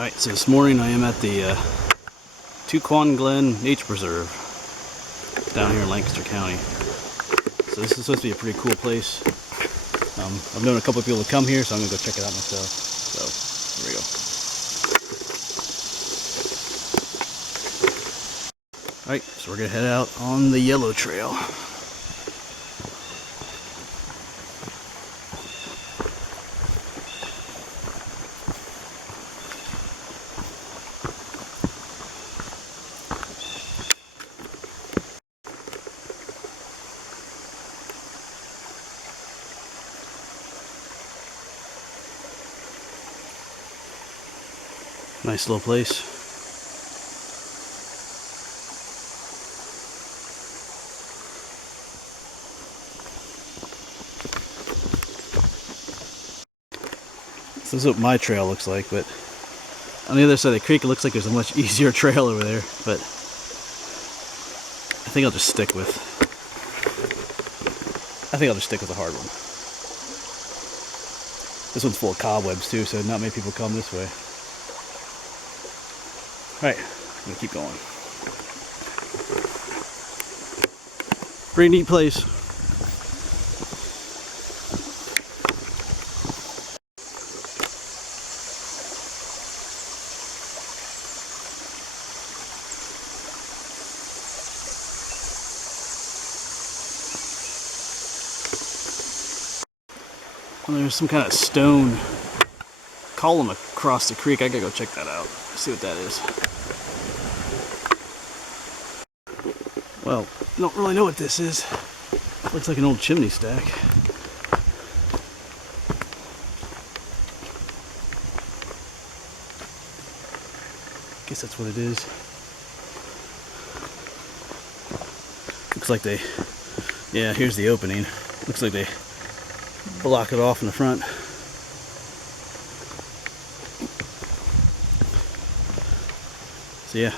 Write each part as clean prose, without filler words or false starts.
Alright, so this morning I am at the Tuquan Glen Nature Preserve down here in Lancaster County. So this is supposed to be a pretty cool place. I've known a couple of people to come here, so I'm going to go check it out myself. So, here we go. Alright, so we're going to head out on the yellow trail. Nice little place. So this is what my trail looks like, but on the other side of the creek it looks like there's a much easier trail over there, but I think I'll just stick with the hard one. This one's full of cobwebs too, so not many people come this way. Alright, I'm gonna keep going. Pretty neat place. Well, there's some kind of stone column across the creek. I gotta go check that out. See what that is. Well, I don't really know what this is. Looks like an old chimney stack. Guess that's what it is. Looks like yeah, here's the opening. Looks like they block it off in the front. So yeah,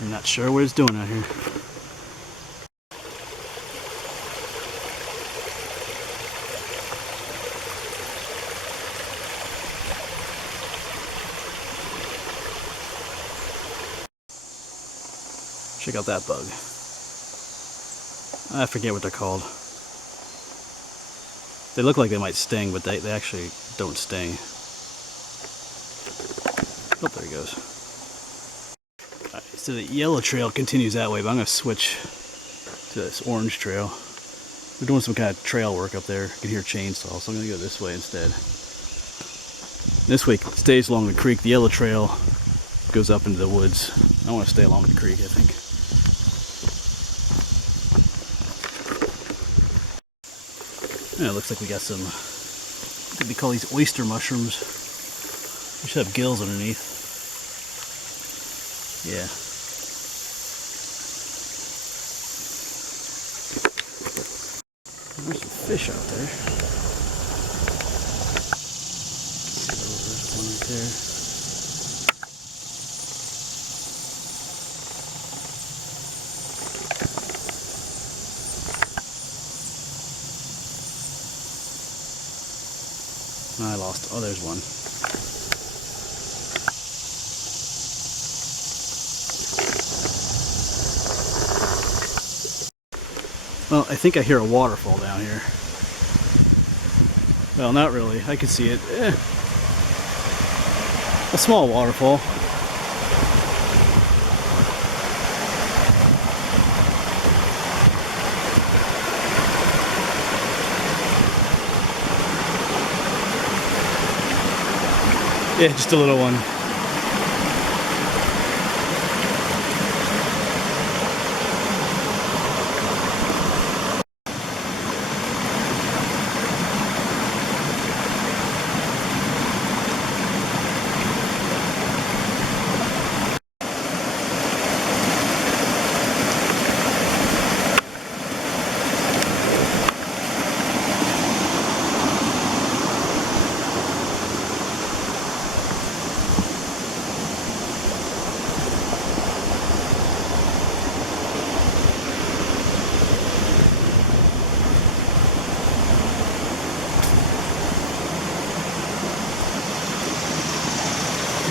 I'm not sure what it's doing out here. Check out that bug. I forget what they're called. They look like they might sting, but they actually don't sting. Oh, there he goes. Alright, so the yellow trail continues that way, but I'm going to switch to this orange trail. We're doing some kind of trail work up there. You can hear chainsaws, so I'm going to go this way instead. This way stays along the creek. The yellow trail goes up into the woods. I want to stay along the creek, I think. Yeah, it looks like we got some, what do they call these, oyster mushrooms. They should have gills underneath. Yeah. There's some fish out there. There's one right there. I lost. Oh, there's one. Well, I think I hear a waterfall down here. Well, not really. I can see it. A small waterfall. Yeah, just a little one.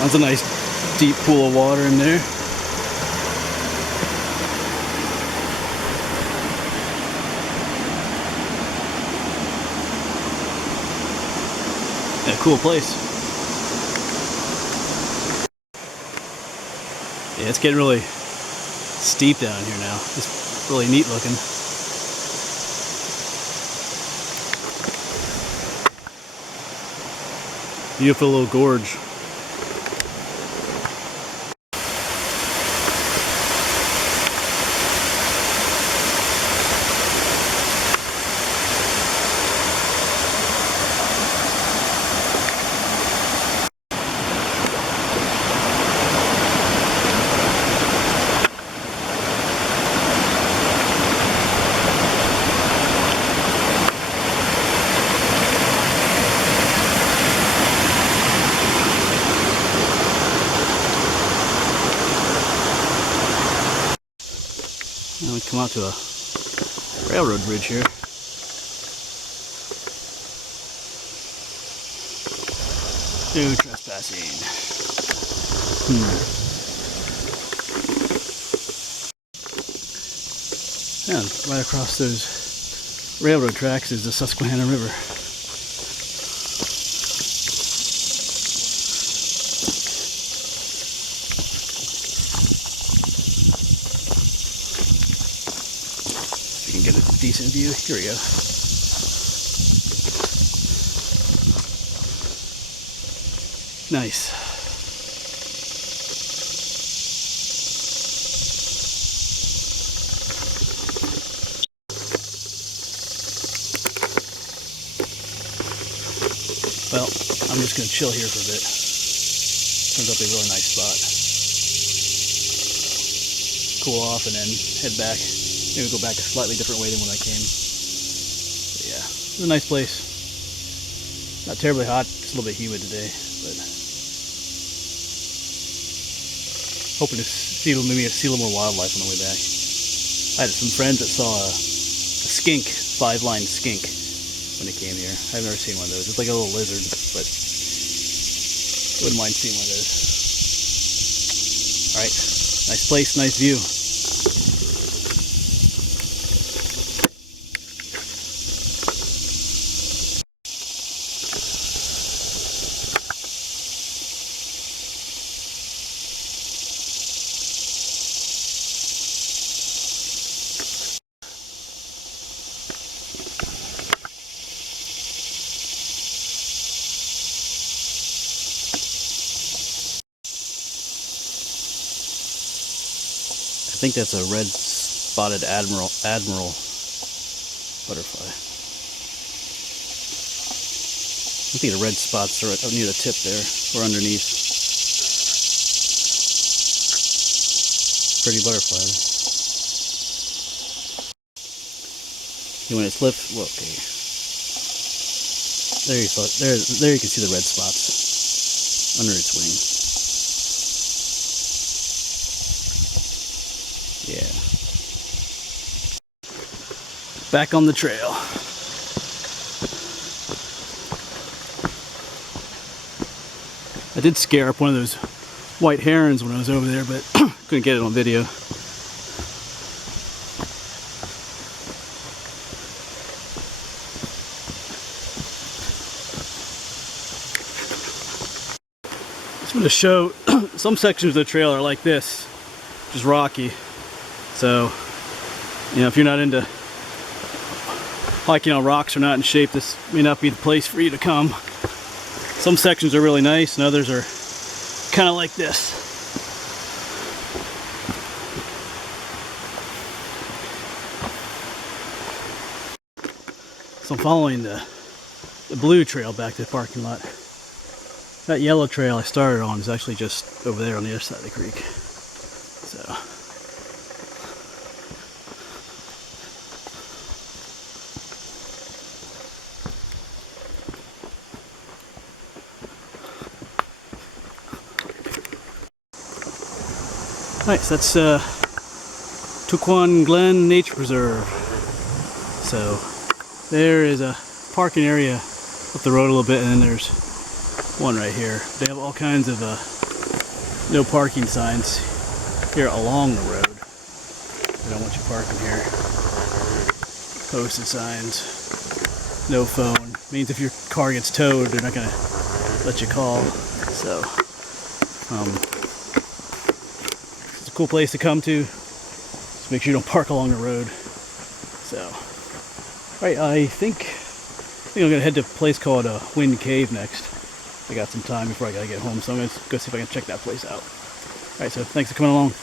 That's a nice deep pool of water in there. Yeah, cool place. Yeah, it's getting really steep down here now. It's really neat looking. Beautiful little gorge. Now we come out to a railroad bridge here. No trespassing. And right across those railroad tracks is the Susquehanna River. You can get a decent view. Here we go. Nice. Well, I'm just going to chill here for a bit. Turns out to be a really nice spot. Cool off and then head back. Maybe go back a slightly different way than when I came. But yeah, it's a nice place. Not terribly hot, just a little bit humid today, but hoping to see maybe see a little more wildlife on the way back. I had some friends that saw a skink, 5-line skink, when they came here. I've never seen one of those. It's like a little lizard, but I wouldn't mind seeing one of those. Alright, nice place, nice view. I think that's a red-spotted admiral butterfly. I think the red spots are near the tip there, or underneath. Pretty butterfly. When it's lifted, well, okay. There you can see the red spots under its wing. Yeah. Back on the trail. I did scare up one of those white herons when I was over there, but couldn't get it on video. Just want to show some sections of the trail are like this, just rocky. So, you know, if you're not into hiking on rocks or not in shape, this may not be the place for you to come. Some sections are really nice and others are kind of like this. So I'm following the blue trail back to the parking lot. That yellow trail I started on is actually just over there on the other side of the creek. So. Alright, so that's Tuquan Glen Nature Preserve. So there is a parking area up the road a little bit, and then there's one right here. They have all kinds of no parking signs here along the road. They don't want you parking here. Posted signs, no phone. Means if your car gets towed, they're not gonna let you call. So, it's a cool place to come to. Just make sure you don't park along the road. So, alright, I think I'm gonna head to a place called Wind Cave next. I got some time before I gotta get home, so I'm gonna go see if I can check that place out. Alright, so thanks for coming along.